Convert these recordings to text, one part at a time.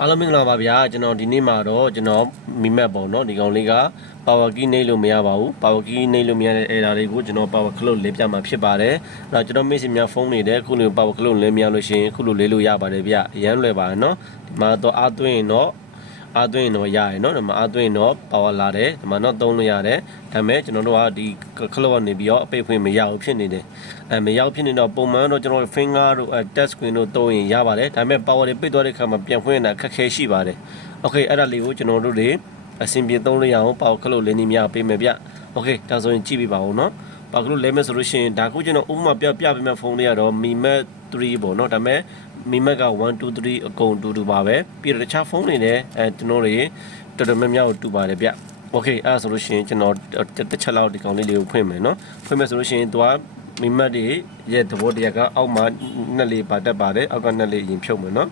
အားလုံးမင်္ဂလာပါဗျာကျွန်တော်ဒီနေ့မှာတော့ကျွန်တော်မိမက်ပေါ့နော်ဒီကောင်လေးက power key နှိပ်လို့မရပါဘူး power key နှိပ်လို့မရတဲ့ error တွေကိုကျွန်တော် power cloud လေးပြမှာဖြစ်ပါတယ်အဲ့တော့ကျွန်တော် message များဖုန်းနေတဲ့ခုလို power cloud လေးမရလို့ရှိရင်ခုလိုလေးလို့ရပါတယ်ဗျအရန်လွယ်ပါတယ်နော်ဒီမှာတော့အားသွင်းရင်တော့ အားသွင်းရင်တော့ရရယ်နော်ဒီမှာအားသွင်းရင်တော့ power လာတယ်ဒီမှာတော့သုံးလို့ရတယ်ဒါပေမဲ့ကျွန်တော်တို့ကဒီ cloud ကနေပြီးတော့အပိတ်ဖွင့်မရဘူးဖြစ်နေတယ်အဲမရဘူးဖြစ်နေတော့ပုံမှန်တော့ကျွန်တော် finger တို့ touch screen တို့သုံးရင်ရပါတယ်ဒါပေမဲ့ power တွေပိတ်သွားတဲ့ခါမှာပြန်ဖွင့်ရတာခက်ခဲရှိပါတယ် okay အဲ့ဒါလေးကိုကျွန်တော်တို့တွေအဆင်ပြေသုံးလို့ရအောင် power cloud လေးနေများပေးမယ်ဗျ okay ဒါဆိုရင်ကြည့်ပြပါဦးနော် power cloud လဲမယ်ဆိုလို့ရှိရင်ဒါကိုကျွန်တော်ဥပမာပြပြပေးမယ့်ဖုန်းလေးကတော့ Mi Mat 3ပေါ့နော်ဒါပေမဲ့ Mi Mat က1 2 3အကုန်တူတူပါပဲပြီးတော့တခြားဖုန်းတွေလည်းအဲကျွန်တော်တွေတော်တော်များများကိုတူပါတယ်ဗျ okay အဲ့ဒါဆိုလို့ရှိရင်ကျွန်တော်တစ်ချက်လောက်ဒီကောင်လေးလေးကိုဖွင့်မယ်နော်ဖွင့်မယ်ဆိုလို့ရှိရင်သူကမိမတ်တွေရဲ့သဘောတရားကအောက်မှာနှက်လေးပါတက်ပါတယ်အောက်ကနှက်လေးရင်ဖြုတ်မယ်နော်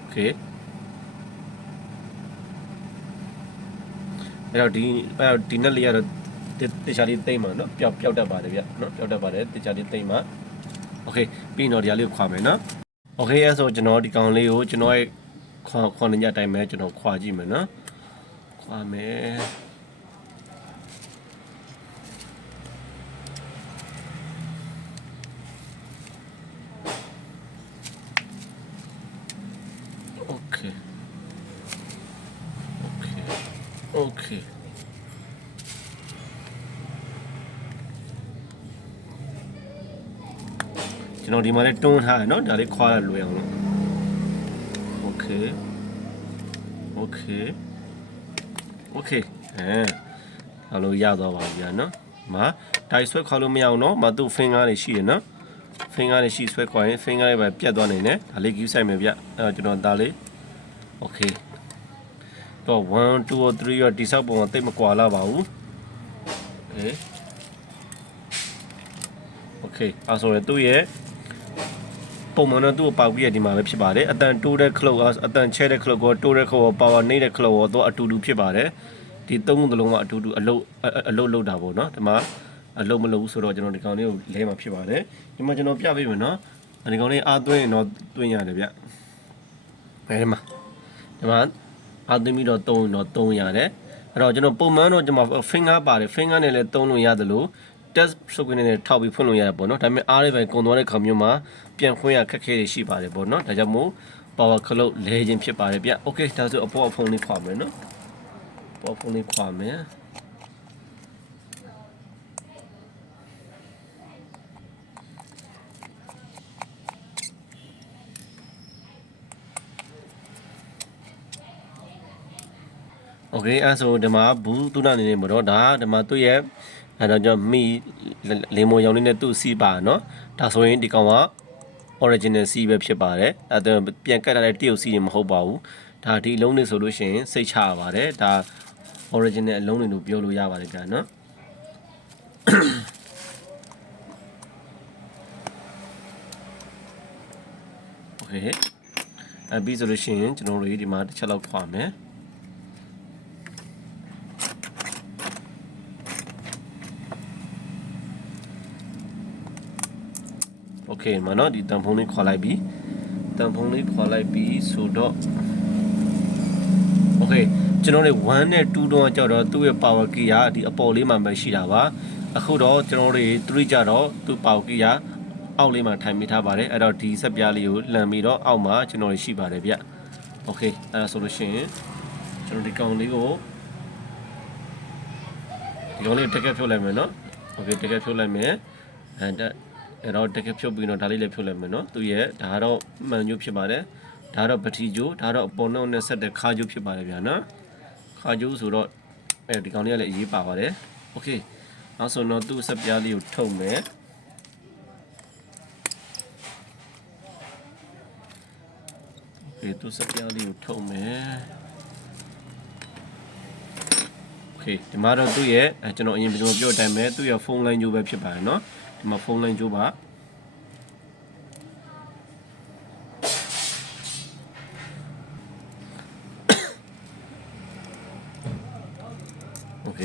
โอเค အဲ့တော့ဒီအဲ့တော့ဒီနက်လေးကတော့တေချာလေးတိမ့်မှာเนาะပျောက်ပျောက်တတ်ပါတယ်ဗျเนาะပျောက်တတ်ပါတယ်တေချာလေးတိမ့်မှာโอเคပြီးတော့ဒီဟာလေးကိုခွာမယ်เนาะโอเคအဲ့ဆိုကျွန်တော်ဒီကောင်လေးကိုကျွန်တော်ရဲ့ခွာခွာနေကြအတိုင်းပဲကျွန်တော်ခွာကြည့်မယ်เนาะခွာမယ် โอเค ကျွန်တော်ဒီမှာလည်းတွန်းထားတယ်เนาะဒါလေးခွာရလွယ်အောင်လို့โอเคโอเคโอเคအဲအလိုရသွားပါပြီเนาะဒီမှာတိုက်ဆွဲခွာလို့မရအောင်เนาะမသူ့ finger တွေရှိတယ်เนาะ finger တွေရှိဆွဲခွာရင် finger တွေပဲပြတ်သွားနေတယ်ဒါလေး view ဆိုင်မယ်ဗျအဲတော့ကျွန်တော်ဒါလေးโอเค တော့1 2 or 3ရောတိဆောက်ပုံကတိတ်မကွာလာပါဘူးโอเคโอเคအဲဆိုရင်သူ့ရဲ့ ပုံမှန်တော့သူ့ကိုပေါက်ပြီးရဒီမှာပဲဖြစ်ပါတယ်အတန်တိုးတဲ့ခလုတ်အတန်ချဲတဲ့ခလုတ်ကိုတိုးတဲ့ခလုတ်ကိုပါဝါနေတဲ့ခလုတ်ကိုတော့အတူတူဖြစ်ပါတယ်ဒီသုံးခုသလုံးကအတူတူအလုတ်အလုတ်လုတ်တာပေါ့နော်ဒီမှာအလုတ်မလုတ်ဘူးဆိုတော့ကျွန်တော်ဒီကောင်လေးကိုလဲမှာဖြစ်ပါတယ်ဒီမှာကျွန်တော်ပြပေးမယ်နော်ဒီကောင်လေးအားသွင်းရင်တော့သွင်းရတယ်ဗျဘယ်မှာဒီမှာ အားသွင်းပြီးတော့သုံးရင်တော့သုံးရတယ်အဲ့တော့ကျွန်တော်ပုံမှန်တော့ကျွန်တော် finger ပါတယ် finger နဲ့လည်းသုံးလို့ရတယ်လို့ test ဆုပ်ကနေနဲ့ထောက်ပြီးဖွင့်လို့ရတယ်ပေါ့နော်ဒါပေမဲ့အားလေးပဲကုန်သွားတဲ့ခါမျိုးမှာပြန်ဖွင့်ရခက်ခဲတွေရှိပါတယ်ပေါ့နော်ဒါကြောင့်မို့ power cloud လဲခြင်းဖြစ်ပါတယ်ဗျ okay ဒါဆိုအပေါ်အဖုံလေးခွာမယ်နော်အပေါ်ဖုံလေးခွာမယ် โอเคအဲဆိုဒီမှာဘူးသူနာနေနေမတော့ဒါဒီမှာသူ့ရဲ့အဲတော့ကျွန်တော်မီလေမိုရောင်လေးနဲ့သူ့စီးပါเนาะဒါဆိုရင်ဒီကောင်က original C ပဲဖြစ်ပါတယ်အဲတော့ပြန်ကတ်လာတဲ့တရုတ် C တွေမဟုတ်ပါဘူးဒါဒီအလုံးတွေဆိုလို့ရှိရင်စိတ်ချရပါတယ်ဒါ original အလုံးတွေလို့ပြောလို့ရပါတယ်ကြာเนาะโอเคအဲပြီးဆိုလို့ရှိရင်ကျွန်တော်တို့ဒီမှာတစ်ချက်လောက်ခွာမယ် โอเคမနော်ဒီတန်ဖုံးလေးခွာလိုက်ပြီတန်ဖုံးလေးခွာလိုက်ပြီဆိုတော့โอเคကျွန်တော်တို့1နဲ့2တော့ကြောက်တော့သူ့ရဲ့ power key ကဒီအပေါ်လေးမှာပဲရှိတာပါအခုတော့ကျွန်တော်တို့3ကြတော့သူ့ power key ကအောက်လေးမှာထိုင်မိထားပါတယ်အဲ့တော့ဒီဆက်ပြားလေးကိုလှန်ပြီးတော့အောက်မှာကျွန်တော်ရှိပါတယ်ဗျโอเคအဲ့ဒါဆိုလို့ရှိရင်ကျွန်တော်ဒီကောင်လေးကိုဒီကောင်လေးတက်ကက်ဖြုတ်လိုက်မယ်နော်โอเคတက်ကက်ဖြုတ်လိုက်မယ်အဲ့ဒါ အဲ့တော့တကယ်ဖြုတ်ပြီးတော့ဒါလေးလည်းဖြုတ်လိုက်မယ်နော်သူရဲ့ဒါကတော့မှန်ညို့ဖြစ်ပါတယ်ဒါကတော့ပတိကျိုးဒါတော့အပေါ်နှုတ်နဲ့ဆက်တဲ့ခါကျိုးဖြစ်ပါတယ်ဗျာနော်ခါကျိုးဆိုတော့အဲဒီကောင်လေးကလည်းအရေးပါပါတယ်โอเคနောက်ဆိုတော့သူ့ဆက်ပြားလေးကိုထုတ်မယ်โอเคသူ့ဆက်ပြားလေးကိုထုတ်မယ် โอเคဒီမှာတော့သူ့ရဲ့အဲကျွန်တော်အရင်ပြောပြောအတိုင်းပဲသူ့ရဲ့ဖုန်းလိုင်းကျိုးပဲဖြစ်ပါတယ်နော်ဒီမှာဖုန်းလိုင်းကျိုးပါโอ เค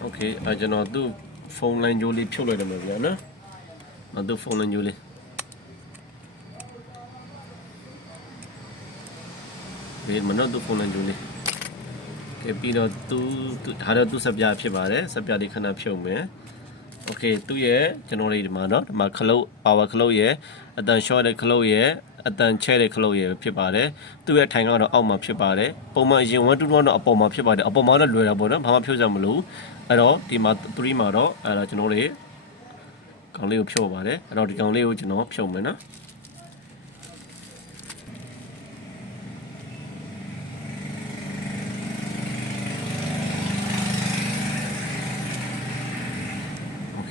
โอเคအဲကျွန်တော်သူ့ဖုန်းလိုင်းကြိုးလေးဖြုတ်လိုက်တယ်မယ်ဗျာနော်မသူ့ဖုန်းလိုင်းကြိုးလေးဒီမနောသူ့ဖုန်းလိုင်းကြိုးလေး ကဲပြီးတော့သူသူဒါတော့သူ့စပြဖြစ်ပါတယ်စပြလေးခဏဖြုတ်မယ်โอเคသူ့ရဲ့ကျွန်တော်လေးဒီမှာเนาะဒီမှာခလုတ် power ခလုတ်ရဲ့အတန် short တဲ့ခလုတ်ရဲ့အတန်ချဲတဲ့ခလုတ်ရဲ့ဖြစ်ပါတယ်သူ့ရဲ့ထိုင်ကတော့အောက်မှာဖြစ်ပါတယ်ပုံမှန်အရင်1 2တော့အပေါ်မှာဖြစ်ပါတယ်အပေါ်မှာတော့လွယ်တာပေါ့နော်ဘာမှဖြုတ်စရာမလိုအဲ့တော့ဒီမှာ3မှာတော့အဲ့ဒါကျွန်တော်လေးကောင်လေးကိုဖြုတ်ပါတယ်အဲ့တော့ဒီကောင်လေးကိုကျွန်တော်ဖြုတ်မယ်နော်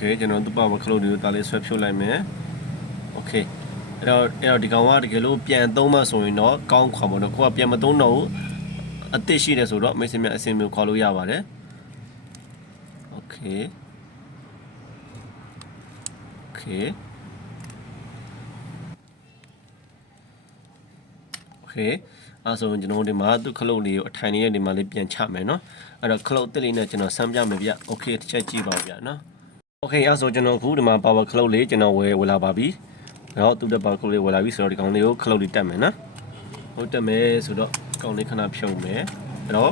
โอเคကျွန်တော်သူ့ပါဝခလုတ်တွေကိုဒါလေးဆွဲဖြုတ်လိုက်မယ်โอเคအဲ့တော့အဲ့တော့ဒီကောင်ကတကယ်လို့ပြန်သုံးမှဆိုရင်တော့ကောင်းခွာပါတော့ကိုကပြန်မသုံးတော့ဘူးအစ်စ်ရှိတယ်ဆိုတော့မိတ်ဆွေများအစင်မျိုးခေါ်လို့ရပါတယ်โอเคโอเคโอเคအဲဆိုရင်ကျွန်တော်ဒီမှာသူ့ခလုတ်လေးကိုအထိုင်လေးရဲ့ဒီမှာလေးပြန်ချမယ်เนาะအဲ့တော့ခလုတ်တစ်လေးနဲ့ကျွန်တော်ဆမ်းပြမယ်ဗျโอเคတစ်ချက်ကြည့်ပါဦးဗျเนาะ โอเคအဲ့ဆိုကျွန်တော်ခုဒီမှာ power cloud လေးကျွန်တော်ဝယ်ဝယ်လာပါပြီ။တော့သူ့တဲ့ power cloud လေးဝယ်လာပြီဆိုတော့ဒီကောင်လေးကို cloud လေးတက်မယ်နော်။ဟုတ်တက်မယ်ဆိုတော့ကောင်လေးခဏဖြုံမယ်။အဲ့တော့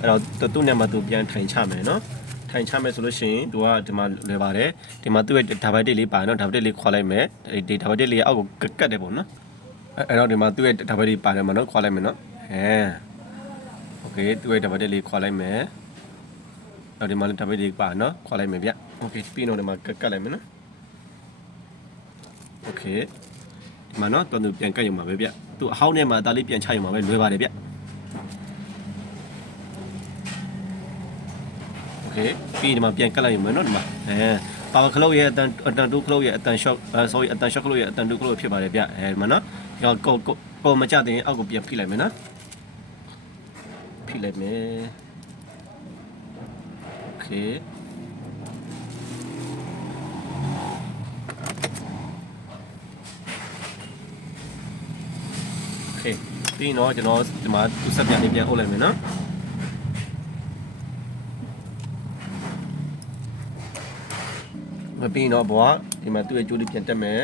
အဲ့တော့သူ့နဲ့မှသူပြန်ထိုင်ချမယ်နော်။ထိုင်ချမယ်ဆိုလို့ရှိရင်သူကဒီမှာလွယ်ပါတယ်။ဒီမှာသူ့ရဲ့ double tick လေးပါနော် double tick လေးခွာလိုက်မယ်။ဒီ double tick လေးအောက်ကိုကတ်ကတ်တယ်ပေါ့နော်။အဲ့တော့ဒီမှာသူ့ရဲ့ double tick ပါတယ်မှာနော်ခွာလိုက်မယ်နော်။အဲโอเคသူ့ရဲ့ double tick လေးခွာလိုက်မယ်။ တော့ဒီမှာလည်း double tick ပါနော်ခွာလိုက်မယ်ဗျ။โอเคပြီးတော့ဒီမှာကတ်ကတ်လိုက်မယ်နော်โอเคဒီမှာနော်တော်သူပြန်ကတ်ရုံပါပဲဗျသူအဟောင်းထဲမှာဒါလေးပြန်ချရုံပါပဲလွယ်ပါတယ်ဗျโอเคပြီးဒီမှာပြန်ကတ်လိုက်ရုံပဲနော်ဒီမှာအဲပါဝါခလုတ်ရဲ့အတန်အတန်တူခလုတ်ရဲ့အတန် shot အဲ sorry အတန် shot ခလုတ်ရဲ့အတန်တူခလုတ်ဖြစ်ပါတယ်ဗျအဲဒီမှာနော်ဒီကောကိုကိုမကြတဲ့အောက်ကိုပြန်ဖိလိုက်မယ်နော်ဖိလိုက်မယ်โอ เค โอเคပြီးရင်တော့ကျွန်တော်ဒီမှာသူဆက်ပြန်လေးပြန်အုပ်လိုက်မယ်နော်မပြီးရင်တော့ဘွားဒီမှာသူ့ရဲ့ကြိုးလေးပြန်တက်မယ်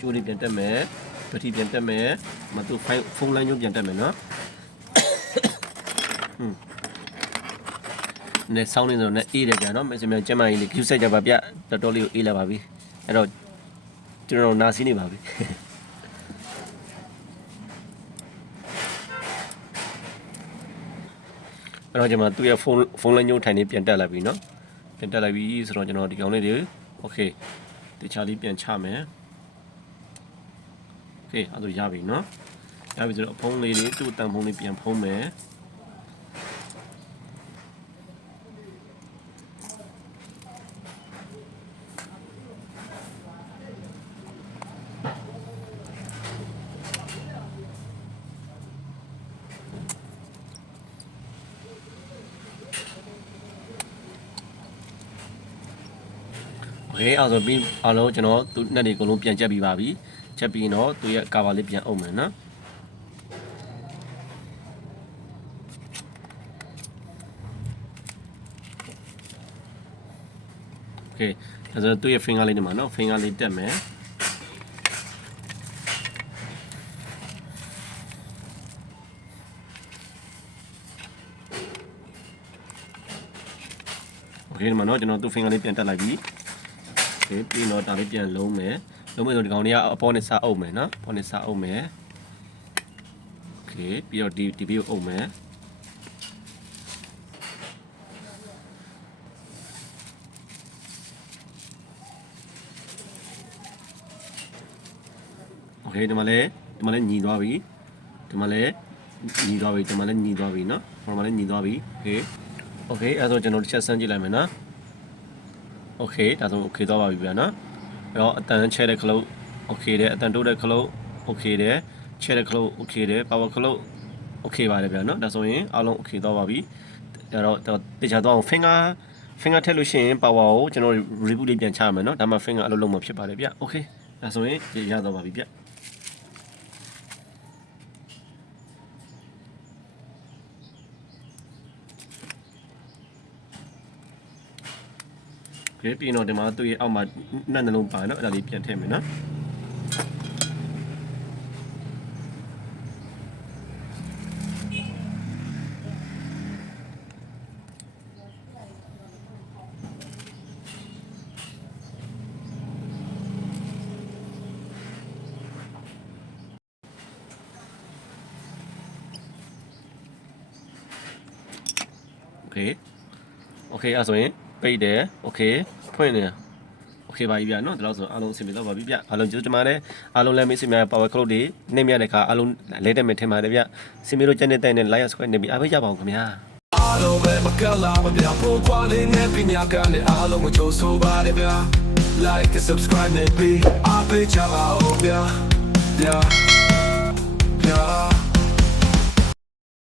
ကြိုးလေးပြန်တက်မယ်ပတိပြန်တက်မယ်မသူဖိုင်ဖုန်းလိုင်းညို့ပြန်တက်မယ်နော်ဟွန်း နဲ့ဆောင်းနေတော့နဲ့အေးတယ်ကြာနော်မစင်မြန်ကျမကြီးလေးကျူးဆက်ကြပါဗျတော်တော်လေးကိုအေးလာပါပြီအဲ့တော့ကျွန်တော်နာစီနေပါပြီ အဲ့တော့ကျွန်တော်သူ့ရဲ့ဖုန်းဖုန်းလိုင်းညှို့ထိုင်နေပြန်တက်လာပြီเนาะပြန်တက်လာပြီဆိုတော့ကျွန်တော်ဒီကောင်လေးတွေโอเคတခြားလေးပြန်ချမယ်โอเคအဲ့ဒါရပြီเนาะရပြီဆိုတော့ဖုန်းလေးတွေသူ့တန်ဖုန်းလေးပြန်ဖုံးမယ် โอเคအဲ့ဒါဆိုပြီးအားလုံးကျွန်တော်သူ့နဲ့တွေအကုန်လုံးပြန်ချက်ပြီးပါပြီချက်ပြီးရင်တော့သူ့ရဲ့ကာဗာလေးပြန်အုပ်မယ်เนาะโอเคဒါဆိုသူ့ရဲ့ finger လေးနေမှာเนาะ finger လေးတက်မယ် โอเคဒီမှာเนาะကျွန်တော်သူ့ finger လေးပြန်တက်လိုက်ပြီ โอเคပြီးတော့ဒါလေးပြန်လုံးမယ်လုံးမယ်ဆိုဒီကောင်လေးကအပေါ်နဲ့စအုပ်မယ်เนาะပေါ်နဲ့စအုပ်မယ်โอเคပြီးတော့ဒီဒီဘီကိုအုပ်မယ်โอเคဒီမှာလဲဒီမှာလဲညီသွားပြီဒီမှာလဲညီသွားပြီဒီမှာလဲညီသွားပြီเนาะဒီမှာလဲညီသွားပြီโอเค โอเคအဲ့တော့ကျွန်တော်တစ်ချက်စမ်းကြည့်လိုက်မယ်နော် โอเคဒါဆိုโอเคသွားပါပြီဗျာနော်အဲ့တော့အတန်ချဲတဲ့ခလုတ်โอเคတယ်အတန်တိုးတဲ့ခလုတ်โอเคတယ်ချဲတဲ့ခလုတ်โอเคတယ်ပါဝါခလုတ်โอเคပါတယ်ဗျာနော်ဒါဆိုရင်အားလုံးโอเคသွားပါပြီအဲ့တော့တခြားတော့ finger finger ထည့်လို့ရှိရင် power ကိုကျွန်တော် reboot လေးပြန်ချရမယ်နော်ဒါမှ finger အလုပ်လုပ်မှာဖြစ်ပါတယ်ဗျโอเคဒါဆိုရင်ရသွားပါပြီဗျ ကဲပြီးရင်တော့ဒီမှာသူ့ရဲ့အောက်မှာနှက်နှလုံးပါနော်အဲ့ဒါလေးပြန်ထည့်မယ်နော်โอเคโอเคအဲ့ဆိုရင်ပိတ်တယ်โอเค ဖွင့်တယ်โอเคပါပြီဗျာနော်ဒီလောက်ဆိုအားလုံးအဆင်ပြေတော့ပါပြီဗျအားလုံးကျေးဇူးတင်ပါတယ်အားလုံးလည်းမိတ်ဆွေများ power cloud တွေနှိမ့်မြတဲ့ခါအားလုံးလဲတက်မယ်ထင်ပါတယ်ဗျစင်မီတို့ကျန်တဲ့တိုင်နဲ့ like subscribe နေပြီးအားပေးကြပါဦးခင်ဗျာ အားလုံးပဲမကလာမပြဖို့ကွာလေးနဲ့ပညာကနဲ့အားလုံးကိုကြိုးဆိုပါတယ်ဗျာ like and subscribe နဲ့ပြီးအားပေးကြပါဦးဗျာဗျာဗျာ